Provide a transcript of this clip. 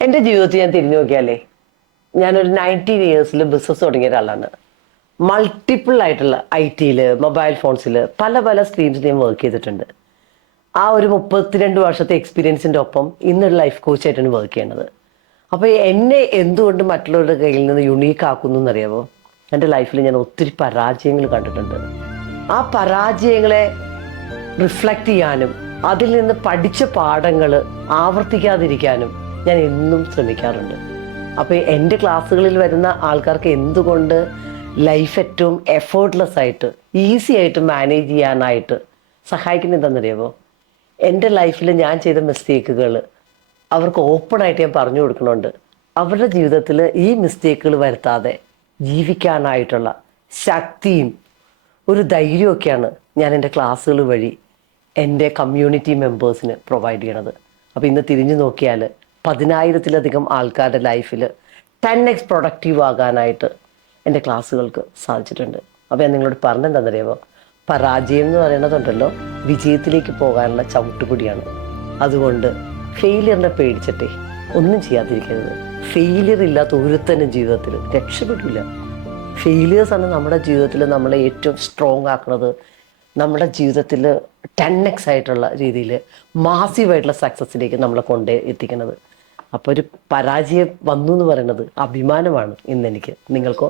എന്റെ ജീവിതത്തിൽ ഞാൻ തിരിഞ്ഞു നോക്കിയാലേ ഞാനൊരു നയന്റീൻ ഇയേഴ്സിൽ ബിസിനസ് തുടങ്ങിയ ഒരാളാണ്. മൾട്ടിപ്പിൾ ആയിട്ടുള്ള ഐ ടിയിൽ മൊബൈൽ ഫോൺസിൽ പല പല സ്ട്രീംസ് ഞാൻ വർക്ക് ചെയ്തിട്ടുണ്ട്. ആ ഒരു മുപ്പത്തിരണ്ട് വർഷത്തെ എക്സ്പീരിയൻസിന്റെ ഒപ്പം ഇന്നൊരു ലൈഫ് കോച്ചായിട്ടാണ് വർക്ക് ചെയ്യണത്. അപ്പോൾ എന്നെ എന്തുകൊണ്ട് മറ്റുള്ളവരുടെ കയ്യിൽ നിന്ന് യുണീക്ക് ആക്കുന്നു എന്നറിയാമോ എന്റെ ലൈഫിൽ ഞാൻ ഒത്തിരി പരാജയങ്ങൾ കണ്ടിട്ടുണ്ട്. ആ പരാജയങ്ങളെ റിഫ്ലക്റ്റ് ചെയ്യാനും അതിൽ നിന്ന് പഠിച്ച പാഠങ്ങൾ ആവർത്തിക്കാതിരിക്കാനും ഞാൻ എന്നും ശ്രമിക്കാറുണ്ട്. അപ്പോൾ എന്റെ ക്ലാസ്സുകളിൽ വരുന്ന ആൾക്കാർക്ക് എന്തുകൊണ്ട് ലൈഫ് ഏറ്റവും എഫേർട്ട്ലെസ് ആയിട്ട് ഈസി ആയിട്ട് മാനേജ് ചെയ്യാനായിട്ട് സഹായിക്കുന്നത് എന്താണെന്നറിയാമോ എന്റെ ലൈഫിൽ ഞാൻ ചെയ്ത മിസ്റ്റേക്കുകൾ അവർക്ക് ഓപ്പണായിട്ട് ഞാൻ പറഞ്ഞു കൊടുക്കുന്നുണ്ട് അവരുടെ ജീവിതത്തിൽ ഈ മിസ്റ്റേക്കുകൾ വരുത്താതെ ജീവിക്കാനായിട്ടുള്ള ശക്തിയും ഒരു ധൈര്യമൊക്കെയാണ് ഞാൻ എന്റെ ക്ലാസ്സുകൾ വഴി എന്റെ കമ്മ്യൂണിറ്റി മെമ്പേഴ്സിന് പ്രൊവൈഡ് ചെയ്യണത്. അപ്പോൾ ഇന്ന് തിരിഞ്ഞു നോക്കിയാൽ പതിനായിരത്തിലധികം ആൾക്കാരുടെ ലൈഫിൽ ടെൻ എക്സ് പ്രൊഡക്റ്റീവ് ആകാനായിട്ട് എന്റെ ക്ലാസ്സുകൾക്ക് സാധിച്ചിട്ടുണ്ട്. അപ്പോൾ ഞാൻ നിങ്ങളോട് പറഞ്ഞെന്താണെന്നറിയാമോ പരാജയം എന്ന് പറയുന്നതുണ്ടല്ലോ വിജയത്തിലേക്ക് പോകാനുള്ള ചവിട്ടുപൊടിയാണ്. അതുകൊണ്ട് ഫെയിലിയറിനെ പേടിച്ചിട്ടേ ഒന്നും ചെയ്യാതിരിക്കരുത്. ഫെയിലിയർ ഇല്ലാത്ത ഒരുത്തനും ജീവിതത്തിൽ രക്ഷപ്പെടില്ല ഫെയിലിയേഴ്സാണ് നമ്മുടെ ജീവിതത്തിൽ നമ്മളെ ഏറ്റവും സ്ട്രോങ് ആക്കുന്നത്. നമ്മുടെ ജീവിതത്തിൽ ടെൻ എക്സ് ആയിട്ടുള്ള രീതിയിൽ മാസീവായിട്ടുള്ള സക്സസ്സിലേക്ക് നമ്മളെ കൊണ്ടേ എത്തിക്കുന്നത്. അപ്പോൾ ഒരു പരാജയം വന്നു എന്ന് പറയുന്നത് അഭിമാനമാണ് ഇന്നെനിക്ക്. നിങ്ങൾക്കോ?